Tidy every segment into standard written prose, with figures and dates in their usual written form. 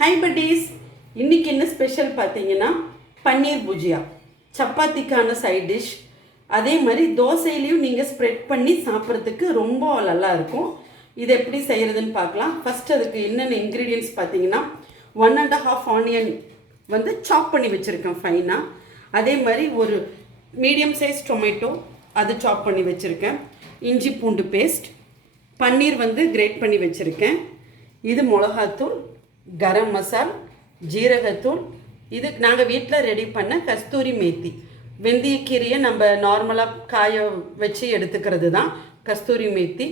Hi buddies, இன்றைக்கி என்ன special பார்த்தீங்கன்னா பன்னீர் புஜியா. சப்பாத்திக்கான சைட் டிஷ். அதே மாதிரி தோசையிலையும் நீங்கள் ஸ்ப்ரெட் பண்ணி சாப்பிட்றதுக்கு ரொம்ப நல்லா இருக்கும். இது எப்படி செய்கிறதுன்னு பார்க்கலாம். ஃபஸ்ட் அதுக்கு என்னென்ன இன்க்ரீடியன்ட்ஸ் பார்த்தீங்கன்னா 1.5 ஆனியன் வந்து சாப் பண்ணி வச்சுருக்கேன் ஃபைனாக. அதே மாதிரி ஒரு மீடியம் சைஸ் டொமேட்டோ அது சாப் பண்ணி வச்சுருக்கேன். இஞ்சி பூண்டு பேஸ்ட், பன்னீர் வந்து கிரேட் பண்ணி வச்சுருக்கேன். இது மிளகாத்தூள், கரம் மசால், ஜீரகத்தூள். இது நாங்கள் வீட்டில் ரெடி பண்ண கஸ்தூரி மேத்தி. வெந்தயக்கீரையை நம்ம நார்மலாக காய வச்சு எடுத்துக்கிறது தான் கஸ்தூரி மேத்தி,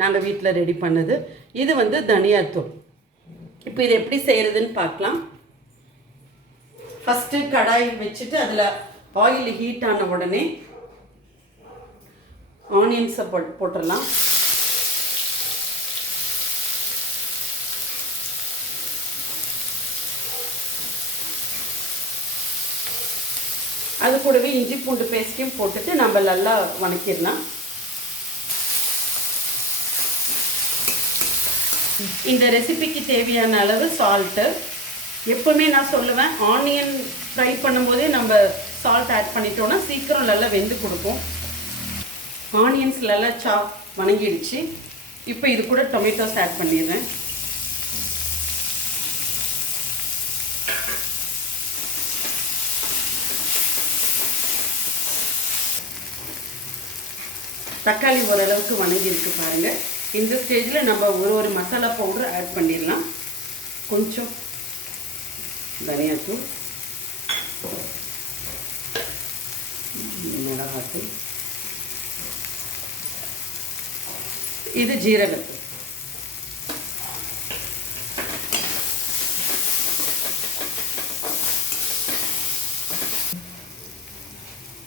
நாங்கள் வீட்டில் ரெடி பண்ணது. இது வந்து தனியாத்தூள். இப்போ இது எப்படி செய்கிறதுன்னு பார்க்கலாம். ஃபஸ்ட்டு கடாய் வச்சுட்டு அதில் ஆயில் ஹீட் ஆன உடனே ஆனியன்ஸை போட்டுடலாம். அது கூடவே இஞ்சி பூண்டு பேஸ்ட்டையும் போட்டுட்டு நம்ம நல்லா வணக்கிடலாம். இந்த ரெசிபிக்கு தேவையான அளவு சால்ட்டு. எப்போவுமே நான் சொல்லுவேன், ஆனியன் ஃப்ரை பண்ணும்போதே நம்ம சால்ட் ஆட் பண்ணிட்டோன்னா சீக்கிரம் நல்லா வெந்து கொடுக்கும். ஆனியன்ஸ் நல்லா வணங்கிடுச்சு. இப்போ இது கூட டொமேட்டோஸ் ஆட் பண்ணிடுறேன். தக்காளி ஓரளவுக்கு வணங்கியிருக்கு பாருங்கள். இந்த ஸ்டேஜில் நம்ம ஒரு மசாலா பவுடர் ஆட் பண்ணிடலாம். கொஞ்சம் தனியாத்தூள், மிளகாத்தூள், இது ஜீரகத்தூள்,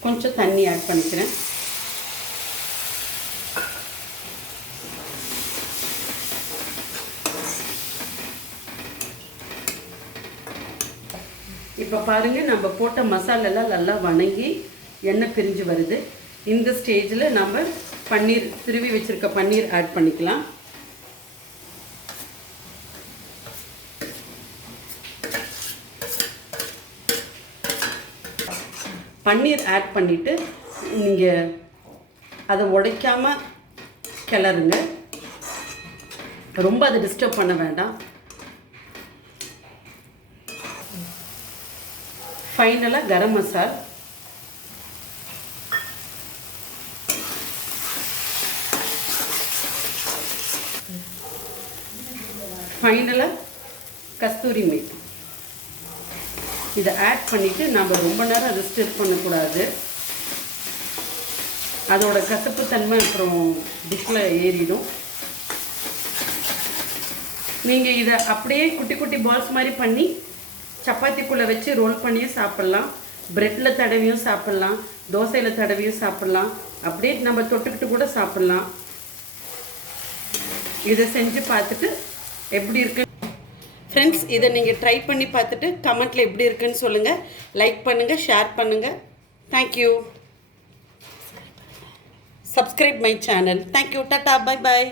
கொஞ்சம் தண்ணி ஆட் பண்ணிக்கிறேன். இப்போ பாருங்கள், நம்ம போட்ட மசாலெல்லாம் நல்லா வணங்கி எண்ணெய் பிரிஞ்சு வருது. இந்த ஸ்டேஜில் நம்ம பன்னீர், திருவி வச்சுருக்க பன்னீர் ஆட் பண்ணிக்கலாம். பன்னீர் ஆட் பண்ணிவிட்டு நீங்கள் அதை உடைக்காமல் கிளறுங்க. ரொம்ப அதை டிஸ்டர்ப் பண்ண வேண்டாம். ஃபைனலாக கரம் மசால், ஃபைனலாக கஸ்தூரி மேத்தி. இதை ஆட் பண்ணிவிட்டு நம்ம ரொம்ப நேரம் அதை ஸ்டிர் பண்ணக்கூடாது. அதோட கசப்புத்தன்மை அப்புறம் டிஷ்ஷில் ஏறிடும். நீங்கள் இதை அப்படியே குட்டி குட்டி பால்ஸ் மாதிரி பண்ணி சப்பாத்திக்குள்ளே வச்சு ரோல் பண்ணியும் சாப்பிட்லாம், ப்ரெட்டில் தடவியும் சாப்பிட்லாம், தோசையில் தடவியும் சாப்பிட்லாம், அப்படியே நம்ம தொட்டுக்கிட்டு கூட சாப்பிட்லாம். இதை செஞ்சு பார்த்துட்டு எப்படி இருக்கு ஃப்ரெண்ட்ஸ், இதை நீங்கள் ட்ரை பண்ணி பார்த்துட்டு கமெண்ட்டில் எப்படி இருக்குன்னு சொல்லுங்கள். லைக் பண்ணுங்கள், ஷேர் பண்ணுங்கள். Thank you. Subscribe my channel. Thank you. Tata, bye bye.